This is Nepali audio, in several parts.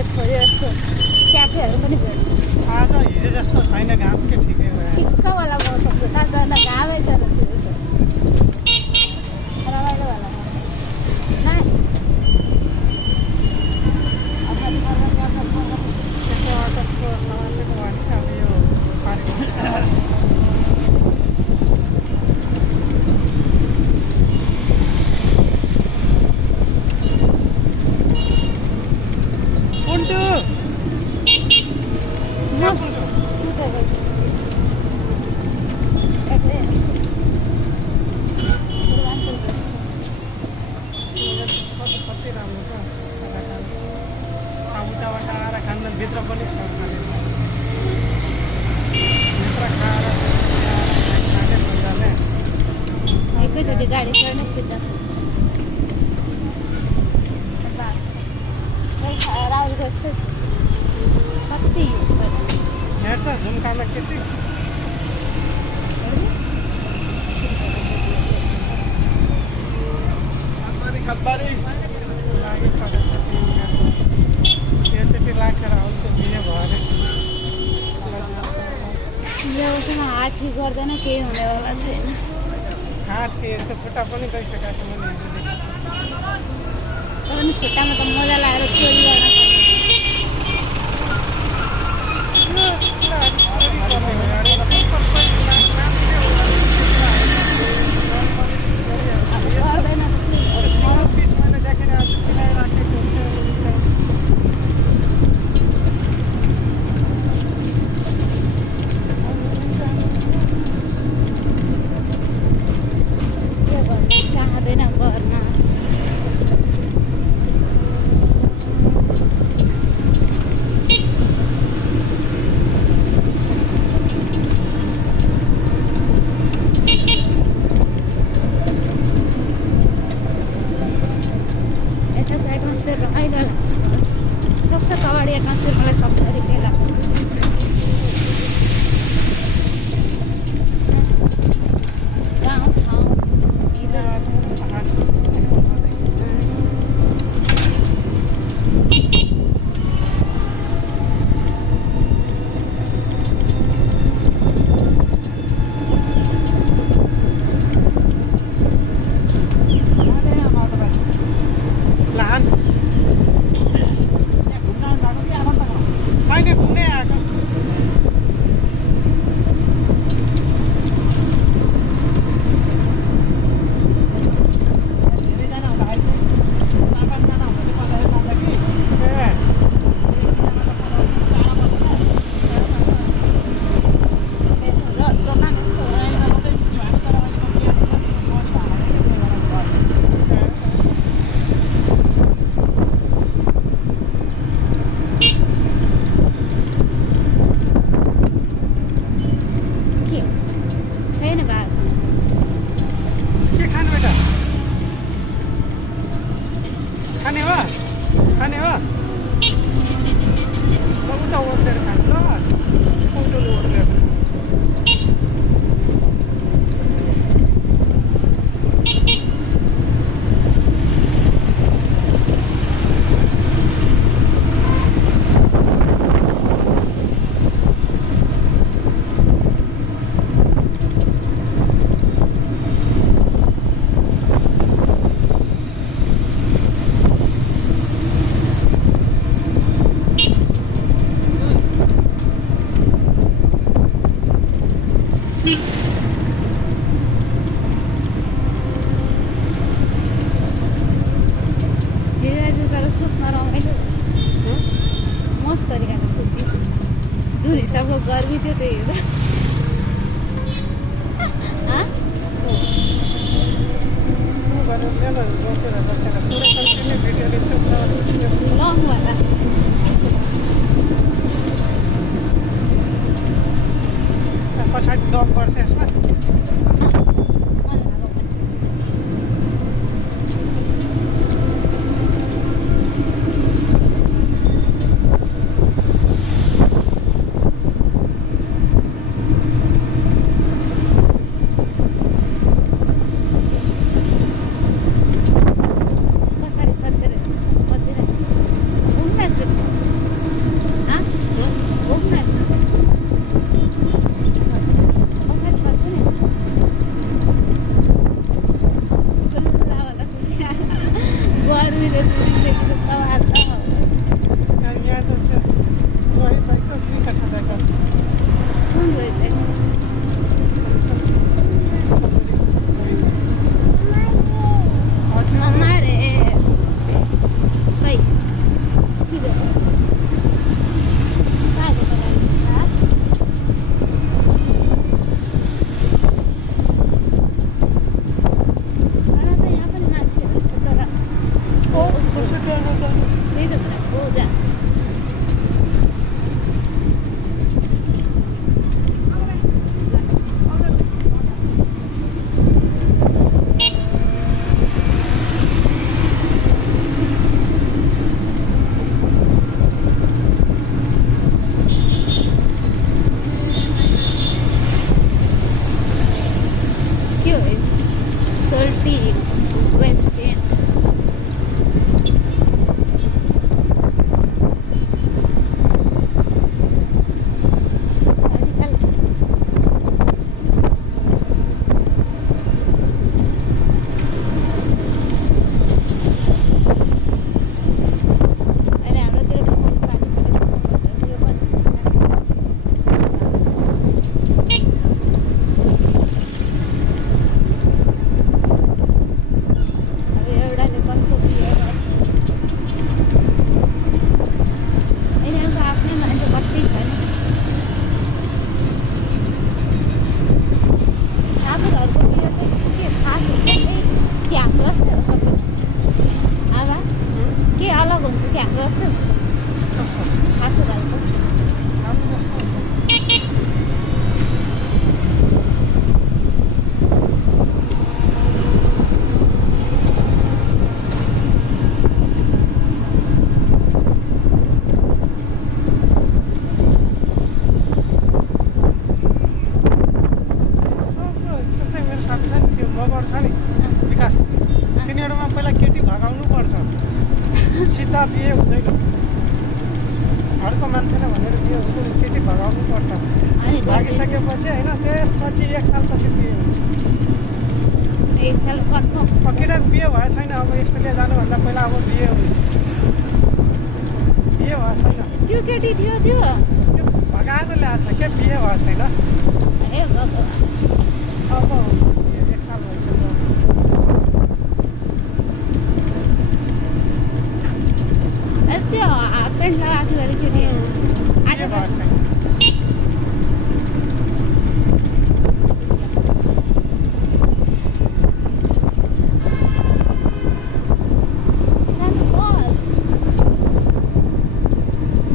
मैले खोजे जस्तो क्याफेहरू पनि भेट्छु। आज हिजो जस्तो छैन, घाम के ठिकै भयो। ठिक्कवाला मौसम छ, ताजा घामै छैन रहेछ, रमाइलो वाला नाइ त्यस्तो अटकको सामान पनि भयो नि अब यो पानीको पुन्टु सुतेको कति राम्रो छ उताबाट आएर खाँदा भित्र पनि छ भित्र खाएर खाने भन्दाले एकैचोटि गाडी चढ्ने सिधा राहुल जस्तै कति हेर्छ झुम्कामा केटी एकचोटि राखेर आउँछ बिहे भएर व्यवसायमा हात ठिक गर्दैन, केही हुनेवाला छैन। हात के यस्तो खुट्टा पनि गइसकेको छ मैले पनि खुट्टामा त मजा लागेर चोरी गर्न गर्दैन। के गर्नु चाहँदैन गर्न। रमाइलो लाग्छ मलाई, सबसे कबाडी एटमोस्फियर मलाई सबभरि के लाग्छ गाउँ ठाउँ खाने हो उता ओर्लेर खानु ल उल्टोले ओर्लेर सबको गर्मी थियो त्यही हेर्दा लङ होला पछाडि डक गर्छ यसमा कसको साथीभाइको राम्रो जस्तो हुन्छ तिनीहरूमा पहिला केटी भगाउनु पर्छ सिधा बिहे हुँदैन घरको मान्छेले भनेर बिहे हुँदैन केटी भगाउनु पर्छ भागिसकेपछि होइन त्यसपछि 1 सालपछि बिहे हुन्छ 1 साल कन्फर्म किनकि बिहे भए छैन अब अस्ट्रेलिया जानुभन्दा पहिला अब बिहे हुन्छ बिहे भए छैन त्यो केटी थियो त्यो त्यो भगाएर ल्याएको छ के बिहे भए छैन ए भगवान् अब 1 साल भइसक्यो त्यो हाफ प्यान्ट लगाएको थियो अरे केटी आज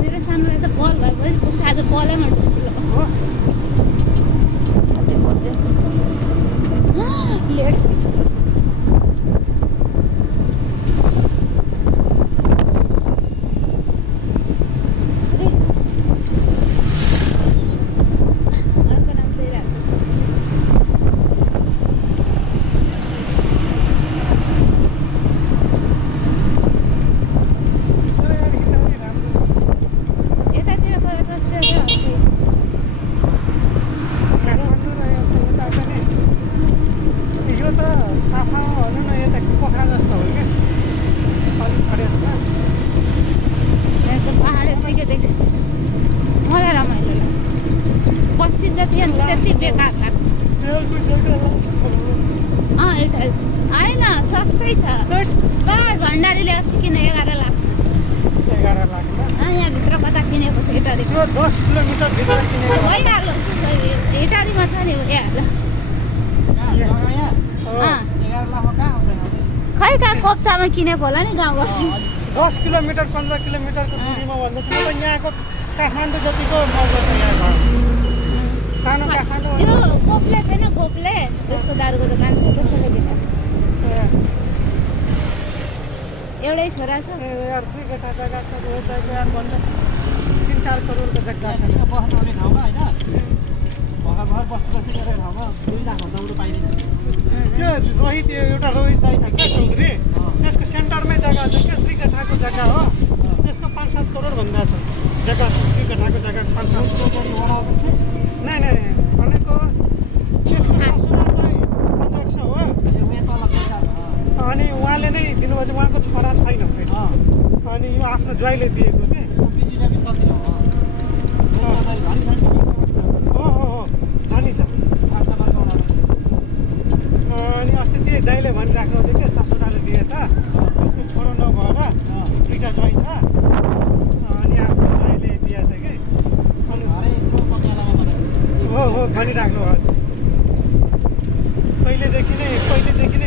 मेरो सानोले त बल भएपछि पुग्छ आज बलै मन लेट भइसक्यो त्यति बेकार लाग्छ होइन सस्तै छ भण्डारीले अस्ति किन 11 लाख 11 लाखमा यहाँभित्र कता किनेको छ इटारी 10 किलोमिटर भित्र किनेको भइहाल्यो इटारीमा छ नि खै कहाँ कोप्चामा किनेको होला नि गाउँ गर्छु 10 किलोमिटर 15 किलोमिटरको दूरीमा भन्दा चाहिँ म त यहाँको काठमाडौँ जतिको मजा छ यहाँ सानो काठमाडौँ त्यो गोप्ले छैन गोप्ले त्यसको दारुको दोकान छ त्यसैले किन एउटै छोरा छ यार 2 कट्ठा जग्गा छ यो जग्गा यार भन्छ 3-4 करोडको जग्गा छ बस्ने ठाउँमा होइन भर बस्ती गरेर ठाउँमा 2 लाख भन्दा बढी पाइदैन त्यो रोहित एउटा रोहित दाइ छ क्या चौधरी त्यसको सेन्टरमै जग्गा छ क्या 2 कट्ठाको जग्गा हो त्यसको 5-7 करोड भन्दा छ जग्गा 2 कट्ठाको जग्गा 5-7 करोड वडा नै भनेको त्यसको ससुरा चाहिँ अध्यक्ष हो अनि उहाँले नै दिनुभयो चाहिँ उहाँको छोरा छैन अनि यो आफ्नो ज्वाइँले दिएको के धनी छ अनि अस्ति त्यही दाइले भनिराख्नु थियो क्या ससुराले दिएछ उसको छोरो नभएर 2टा ज्वाइँ छ अनि आफ्नो ज्वाइँले दिएछ कि अनि हो भनिराख्नु भयो पहिलेदेखि नै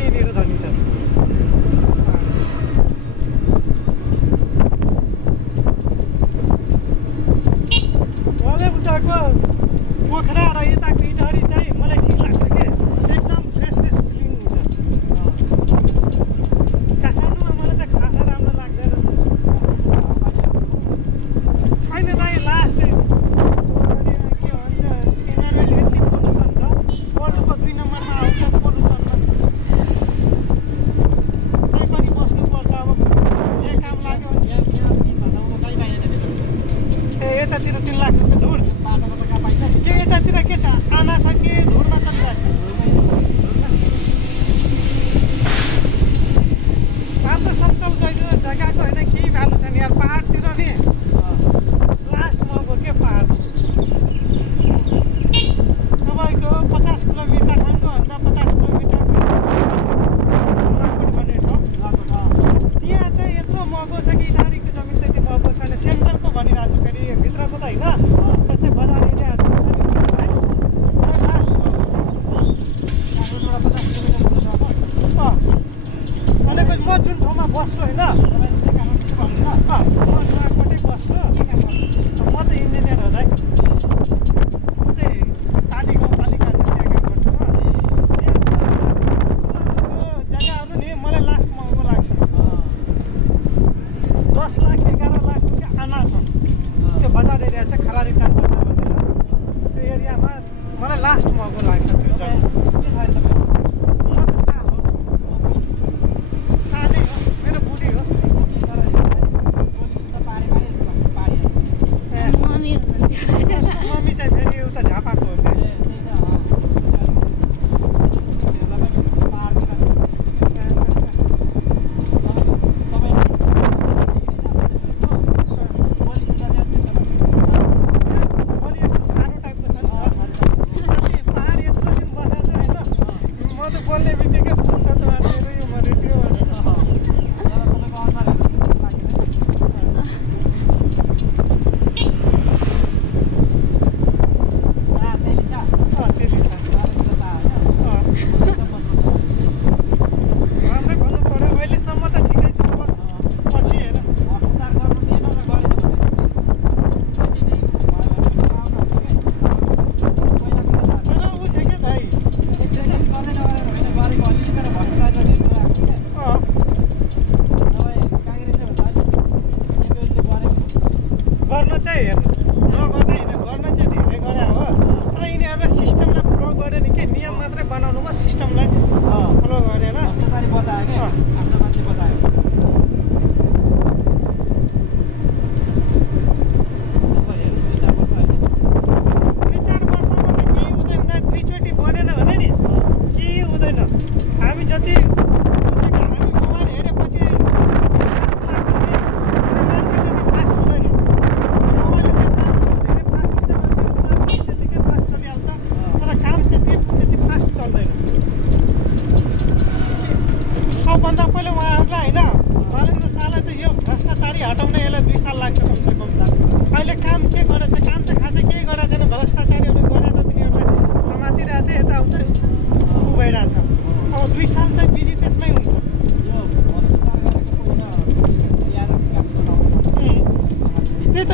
यिनीहरू धनी छ मलाई उताको पोखरा र यताको इटारी चाहिँ मलाई ठिक लाग्छ कि एकदम फ्रेस फिलिङ हुन्छ काठमाडौँमा मलाई त खासै राम्रो लाग्दैन छैन दाइ लास्ट के भन्छ इन्भाइरोमेन्ट यति पोल्युसन छ वर्ल्डको 2 नम्बरमा आउँछ पोल्युसनमा त्यही पनि बस्नुपर्छ अब जे काम लाग्यो यतातिर 3 लाख रुपियाँ धुर बाटोमा त कहाँ पाइन्छ के यतातिर के छ आना छ कि धुरमा चलिरहेको छ राम्रो समतल जग्गाको होइन केही भ्यालु छैन यार पहाडतिर नि लास्ट महँगो के पहाड तपाईँको 50 किलोमिटर ठाउँभन्दा 50 किलोमिटर लाकोट भन्ने ठाउँ त्यहाँ चाहिँ यत्रो महँगो छ कि इटारीको जमिन त्यति महँगो छैन सेन्ट्रलको भनिरहेको छु फेरि भित्रको त होइन जस्तै बजार एरियाहरू छ नि है लास्ट काठमाडौँबाट 50 किलोमिटर भनेको म जुन ठाउँमा बस्छु होइन म नुवाकोटै बस्छु त झापाको हो कि बोल्ने बित्तिकै फुर्सद मान्छेहरू यो मधेसी हो भनेर राम्रै भन्नु पर्यो अहिलेसम्म त ठिकै छ पछि हेर तर ऊ छ क्या दाइ गर्न चाहिँ हेर्नु नगर्ने होइन गर्न चाहिँ धेरै गरे हो तर यिनीहरूले सिस्टमलाई फलो गरेन के नियम मात्रै बनाउनुमा सिस्टमलाई फलो गरेन दुई चार वर्षमा त केही हुँदैन दुईचोटि बनेन भने नि केही हुँदैन हामी जति बुझेको हामी मोबाइल हेरेपछि फास्ट लाग्छ नि तर मान्छे त्यति फास्ट हुँदैन मोबाइलले देख्दा जस्तो धेरै फास्ट हुन्छ मान्छेको दिमाग त्यतिकै फास्ट चलिहाल्छ तर काम चाहिँ त्यति फास्ट चल्दैन सबभन्दा पहिला उहाँहरूलाई होइन नरेन्द्र शाहलाई त यो भ्रष्टाचारी हटाउन यसलाई 2 साल लाग्छ कमसेकम अहिले काम के गरेछ काम त खासै केही गरेको छैन भ्रष्टाचारीहरूले गरेछ तिनीहरूलाई समातिरहेको छ यताउता उ भइरहेछ अब 2 साल चाहिँ बिजी त्यसमै हुन्छ त्यही त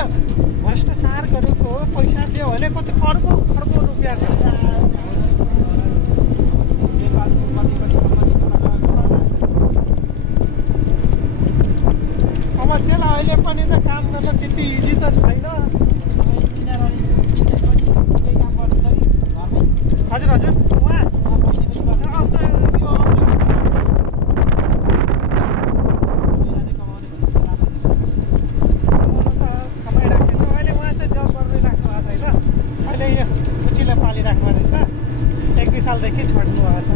भ्रष्टाचार गरेको पैसा दियो भने कति अर्बौँ खर्बौँ रुपियाँ छ अब त्यसलाई अहिले पनि त काम गर्न त्यति इजी त छैन हजुर हजुर उहाँ कमाइराखेको छ अहिले उहाँ चाहिँ जब गरिराख्नु भएको छैन अहिले यो कुचीले पालिराख्नु रहेछ 1-2 सालदेखि छोड्नु भएको छ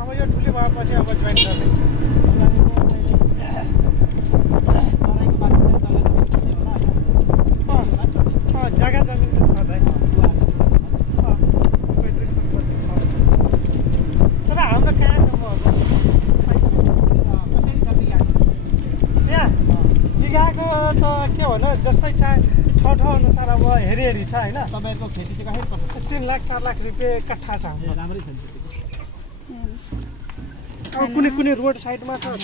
अब यो ठुली भएपछि अब जोइन गर्ने जग्गा जमिन त छ दाइ पैतृक सम्पत्ति छ तर हाम्रो कहाँ छ त्यहाँ बिघाको त के भन्नु जस्तै ठाउँ अनुसार अब हेरी छ होइन तपाईँहरूको खेती चाहिँ कसरी पर्छ 3 लाख 4 लाख रुपियाँ कट्ठा छ हाम्रो राम्रै छ नि अब कुनै रोड साइडमा छ